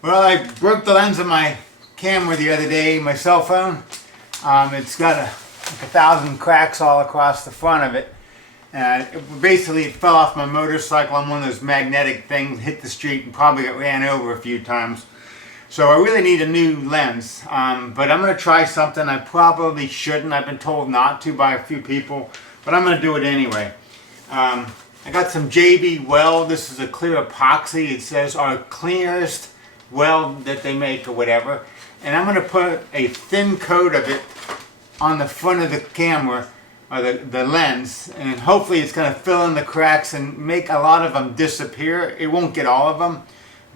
Well, I broke the lens of my camera the other day, my cell phone. It's got like 1,000 cracks all across the front of it. And it fell off my motorcycle on one of those magnetic things, hit the street, and probably got ran over a few times. So I really need a new lens. But I'm going to try something I probably shouldn't. I've been told not to by a few people, but I'm going to do it anyway. I got some JB Weld. This is a clear epoxy. It says our clearest weld that they make or whatever. And I'm going to put a thin coat of it on the front of the camera, or the lens, and hopefully it's going to fill in the cracks and make a lot of them disappear. It won't get all of them,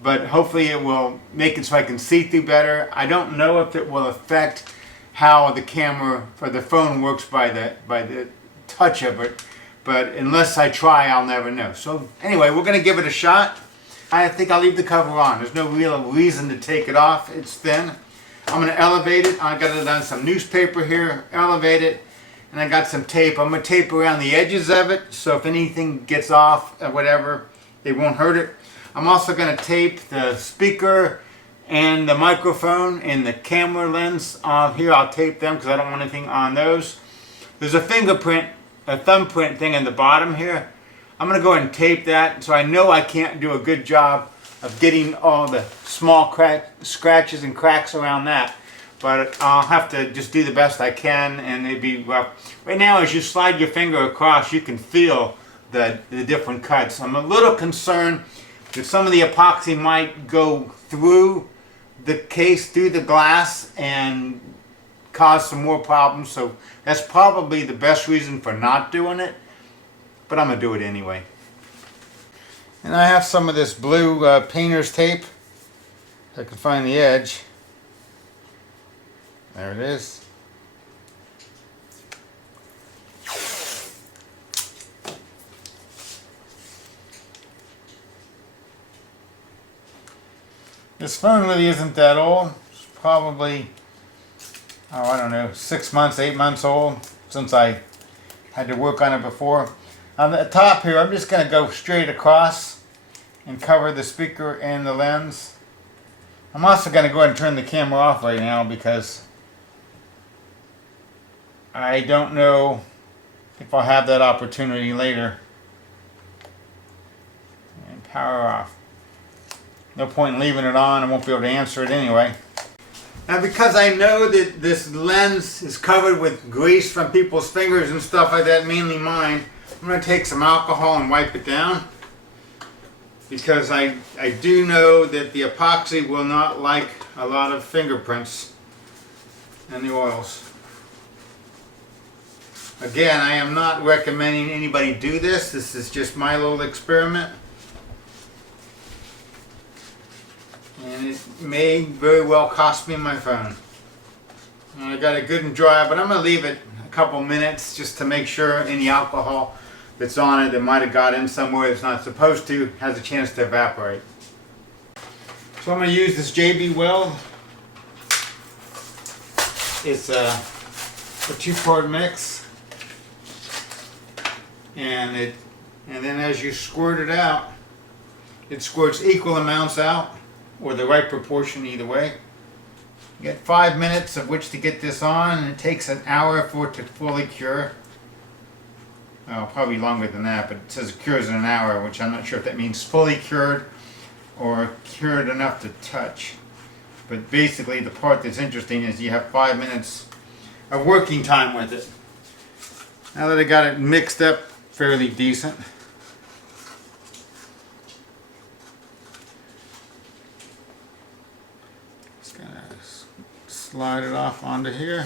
but hopefully it will make it so I can see through better. I don't know if it will affect how the camera for the phone works by the touch of it, but unless I try, I'll never know. So anyway, we're going to give it a shot. I think I'll leave the cover on. There's no real reason to take it off. It's thin. I'm going to elevate it. I got it on some newspaper here, elevate it, and I got some tape. I'm going to tape around the edges of it, so if anything gets off or whatever, it won't hurt it. I'm also going to tape the speaker and the microphone and the camera lens here. I'll tape them because I don't want anything on those. There's a fingerprint, a thumbprint thing in the bottom here. I'm going to go ahead and tape that, so I know I can't do a good job of getting all the small scratches and cracks around that. But I'll have to just do the best I can, and it'd be rough. Right now, as you slide your finger across, you can feel the different cuts. I'm a little concerned that some of the epoxy might go through the case, through the glass, and cause some more problems. So that's probably the best reason for not doing it. But I'm going to do it anyway. And I have some of this blue painter's tape. If I can find the edge. There it is. This phone really isn't that old. It's probably, oh, I don't know, 6 months, 8 months old since I had to work on it before. On the top here, I'm just going to go straight across and cover the speaker and the lens. I'm also going to go ahead and turn the camera off right now because I don't know if I'll have that opportunity later. And power off. No point in leaving it on. I won't be able to answer it anyway. Now, because I know that this lens is covered with grease from people's fingers and stuff like that, mainly mine, I'm going to take some alcohol and wipe it down, because I do know that the epoxy will not like a lot of fingerprints and the oils. Again, I am not recommending anybody do this. This is just my little experiment. And it may very well cost me my phone. And I got it good and dry, but I'm going to leave it a couple minutes just to make sure any alcohol that's on it that might have got in somewhere it's not supposed to has a chance to evaporate. So I'm going to use this JB Weld. It's a 2-part mix, and then as you squirt it out, it squirts equal amounts out, or the right proportion either way. You get 5 minutes of which to get this on, and it takes an hour for it to fully cure. Oh, probably longer than that, but it says it cures in an hour, which I'm not sure if that means fully cured or cured enough to touch. But basically the part that's interesting is you have 5 minutes of working time with it. Now that I got it mixed up fairly decent, just gonna slide it off onto here.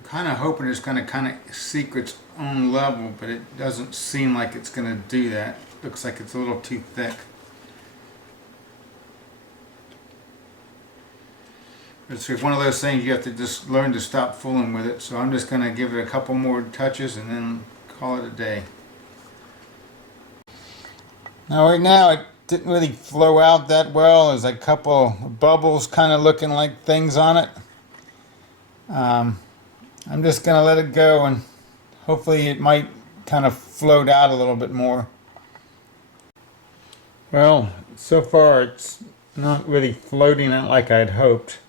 I'm kind of hoping it's going to kind of seek its own level, but it doesn't seem like it's going to do that. Looks like it's a little too thick. It's one of those things you have to just learn to stop fooling with it. So I'm just going to give it a couple more touches and then call it a day. Now right now it didn't really flow out that well. There's a couple bubbles kind of looking like things on it. I'm just going to let it go and hopefully it might kind of float out a little bit more. Well, so far it's not really floating out like I'd hoped.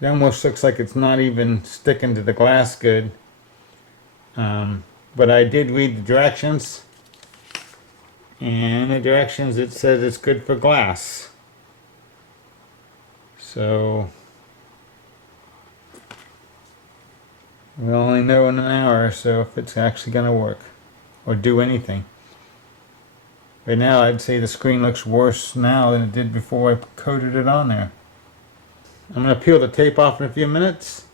It almost looks like it's not even sticking to the glass good. But I did read the directions. And the directions, it says it's good for glass. So we'll only know in an hour or so if it's actually going to work or do anything. Right now I'd say the screen looks worse now than it did before I coated it on there. I'm going to peel the tape off in a few minutes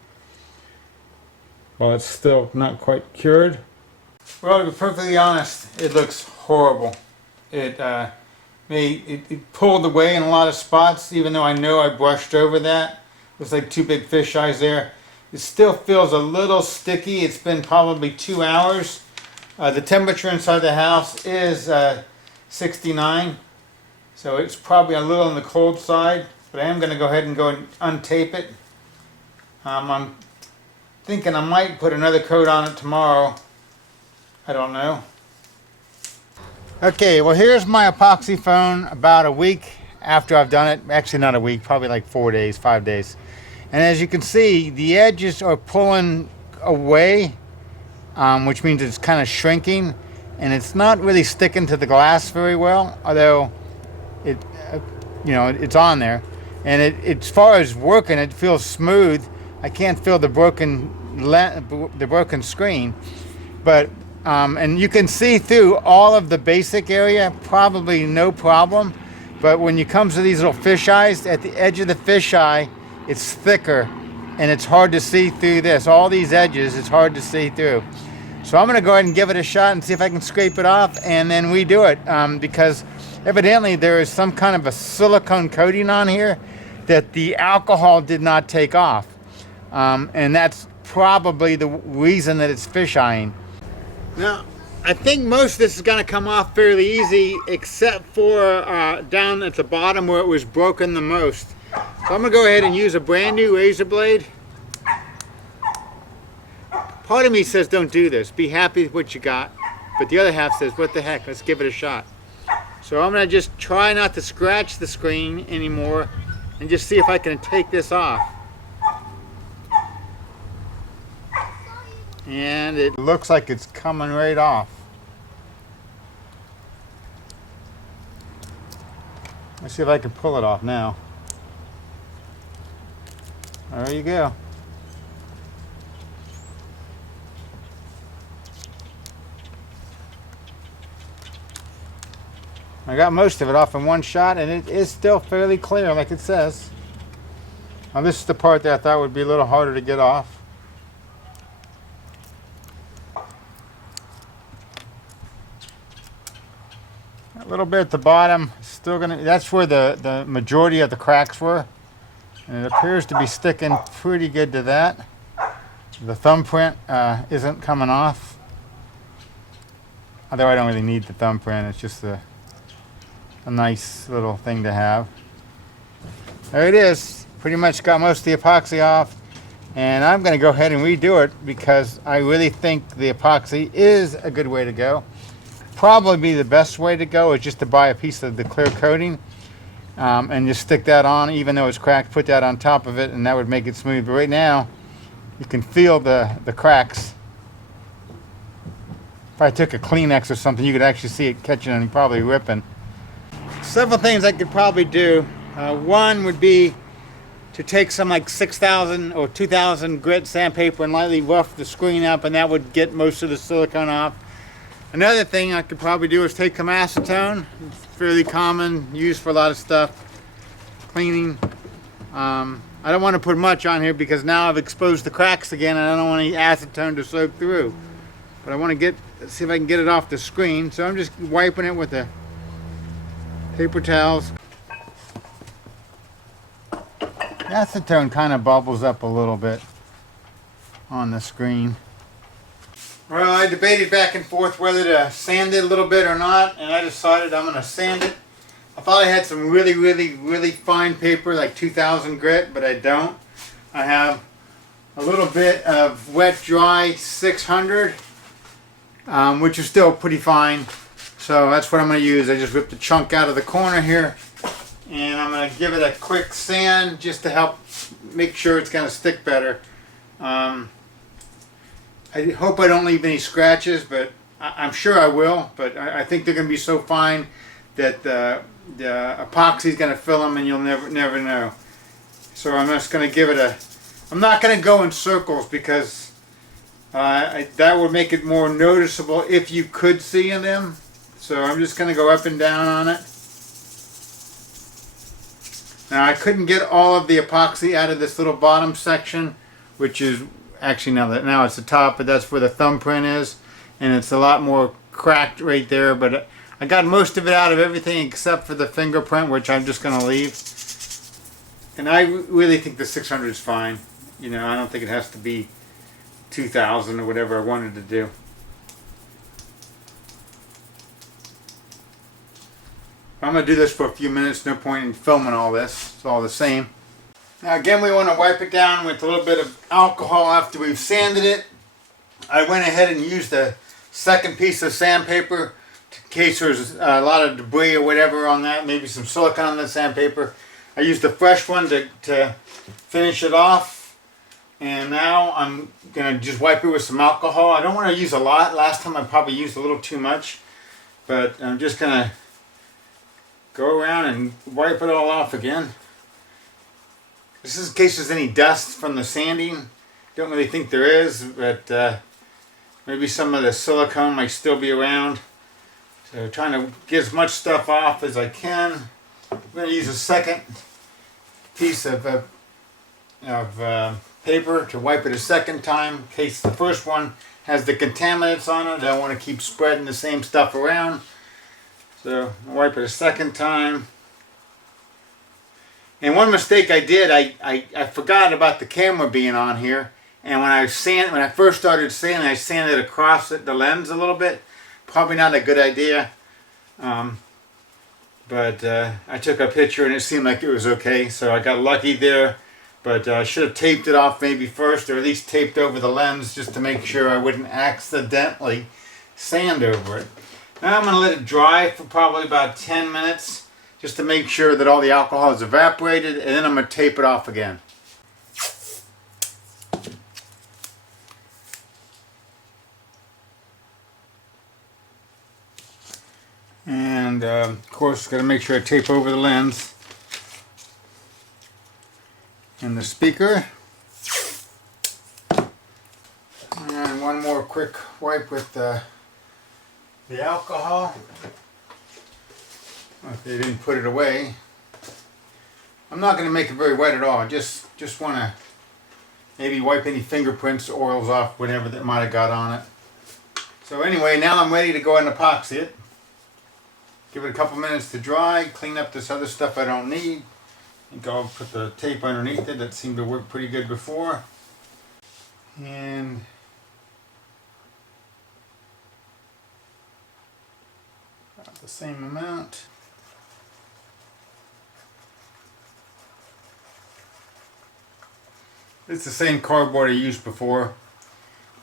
while it's still not quite cured. Well, to be perfectly honest, it looks horrible. It pulled away in a lot of spots, even though I know I brushed over that. Looks like two big fish eyes there. It still feels a little sticky. It's been probably 2 hours. The temperature inside the house is 69, so it's probably a little on the cold side. But I am going to go ahead and go and untape it. I'm thinking I might put another coat on it tomorrow. I don't know. Okay, well here's my epoxy phone about a week after I've done it. Actually not a week, probably like 4 days, 5 days. And as you can see, the edges are pulling away, which means it's kind of shrinking. And it's not really sticking to the glass very well, although it, it's on there. And as far as working, it feels smooth. I can't feel the broken screen, but and you can see through all of the basic area, probably no problem. But when it comes to these little fish eyes, at the edge of the fish eye, it's thicker, and it's hard to see through this. All these edges, it's hard to see through. So I'm going to go ahead and give it a shot and see if I can scrape it off and then redo it, because evidently there is some kind of a silicone coating on here that the alcohol did not take off. And that's probably the reason that it's fish eyeing. Now, I think most of this is going to come off fairly easy, except for down at the bottom where it was broken the most. So I'm going to go ahead and use a brand new razor blade. Part of me says don't do this, be happy with what you got. But the other half says, what the heck, let's give it a shot. So I'm going to just try not to scratch the screen anymore and just see if I can take this off. And it looks like it's coming right off. Let's see if I can pull it off now. There you go. I got most of it off in one shot, and it is still fairly clear like it says. Now this is the part that I thought would be a little harder to get off. A little bit at the bottom, still gonna, that's where the majority of the cracks were. And it appears to be sticking pretty good to that. The thumbprint isn't coming off. Although I don't really need the thumbprint, it's just a nice little thing to have. There it is. Pretty much got most of the epoxy off. And I'm going to go ahead and redo it because I really think the epoxy is a good way to go. Probably be the best way to go is just to buy a piece of the clear coating and just stick that on, even though it's cracked, put that on top of it, and that would make it smooth. But right now, you can feel the cracks. If I took a Kleenex or something, you could actually see it catching and probably ripping. Several things I could probably do. One would be to take some like 6,000 or 2,000 grit sandpaper and lightly rough the screen up, and that would get most of the silicone off. Another thing I could probably do is take some acetone. It's fairly common, used for a lot of stuff, cleaning. I I don't want to put much on here because now I've exposed the cracks again and I don't want any acetone to soak through. But I want to see if I can get it off the screen. So I'm just wiping it with the paper towels. Acetone kind of bubbles up a little bit on the screen. Well, I debated back and forth whether to sand it a little bit or not, and I decided I'm going to sand it. I thought I had some really fine paper, like 2000 grit, but I don't. I have a little bit of wet dry 600, which is still pretty fine. So that's what I'm going to use. I just ripped a chunk out of the corner here, and I'm going to give it a quick sand just to help make sure it's going to stick better. I hope I don't leave any scratches, but I'm sure I will. But I think they're going to be so fine that the epoxy is going to fill them, and you'll never know. So I'm just going to give it a. I'm not going to go in circles because that would make it more noticeable if you could see in them. So I'm just going to go up and down on it. Now I couldn't get all of the epoxy out of this little bottom section, which is actually now it's the top, but that's where the thumbprint is, and it's a lot more cracked right there. But I got most of it out of everything except for the fingerprint, which I'm just going to leave. And I really think the 600 is fine. You know, I don't think it has to be 2000 or whatever I wanted to do. I'm going to do this for a few minutes. No point in filming all this. It's all the same. Now again, we want to wipe it down with a little bit of alcohol after we've sanded it. I went ahead and used a second piece of sandpaper in case there's a lot of debris or whatever on that, maybe some silicone on the sandpaper. I used a fresh one to finish it off, and now I'm going to just wipe it with some alcohol. I don't want to use a lot. Last time I probably used a little too much, but I'm just going to go around and wipe it all off again. This is in case there's any dust from the sanding. Don't really think there is, but maybe some of the silicone might still be around. So trying to get as much stuff off as I can. I'm going to use a second piece of paper to wipe it a second time in case the first one has the contaminants on it. I don't want to keep spreading the same stuff around. So I'll wipe it a second time. And one mistake I did, I forgot about the camera being on here. And when I first started sanding, I sanded across the lens a little bit. Probably not a good idea. But I took a picture and it seemed like it was okay. So I got lucky there. But I should have taped it off maybe first, or at least taped over the lens just to make sure I wouldn't accidentally sand over it. Now I'm going to let it dry for probably about 10 minutes. Just to make sure that all the alcohol is evaporated, and then I'm going to tape it off again. And of course, got to make sure I tape over the lens and the speaker. And one more quick wipe with the alcohol. If they didn't put it away. I'm not going to make it very wet at all. I just want to maybe wipe any fingerprints, oils off, whatever that might have got on it. So anyway, now I'm ready to go and epoxy it. Give it a couple minutes to dry, clean up this other stuff I don't need. I think I'll put the tape underneath it. That seemed to work pretty good before. And about the same amount. It's the same cardboard I used before,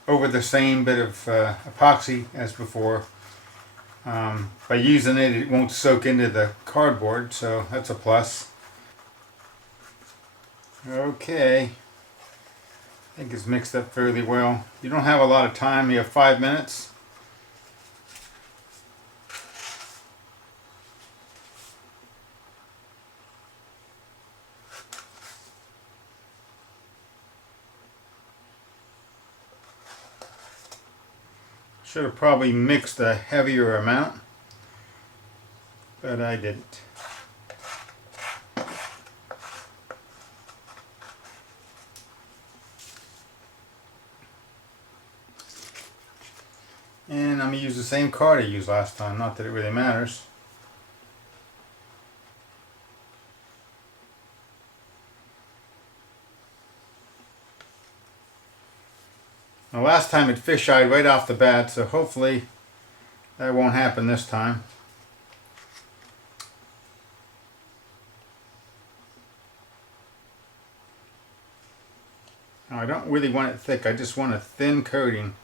over the same bit of epoxy as before. By using it, it won't soak into the cardboard, so that's a plus. Okay, I think it's mixed up fairly well. You don't have a lot of time, you have 5 minutes. Should have probably mixed a heavier amount, but I didn't. And I'm going to use the same card I used last time. Not that it really matters. Now last time it fish-eyed right off the bat, so hopefully that won't happen this time. Now I don't really want it thick, I just want a thin coating.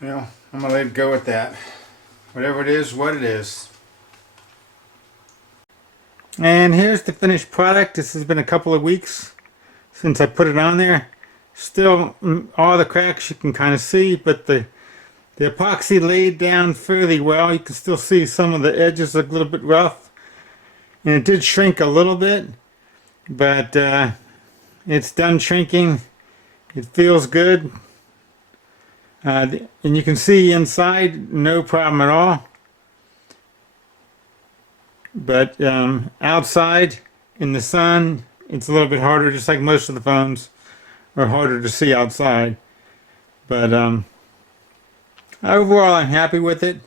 Well, I'm going to let it go with that. Whatever it is, what it is. And here's the finished product. This has been a couple of weeks since I put it on there. Still, all the cracks you can kind of see, but the epoxy laid down fairly well. You can still see some of the edges are a little bit rough. And it did shrink a little bit, but it's done shrinking. It feels good. And you can see inside, no problem at all. But outside in the sun, it's a little bit harder, just like most of the phones are harder to see outside. But overall, I'm happy with it.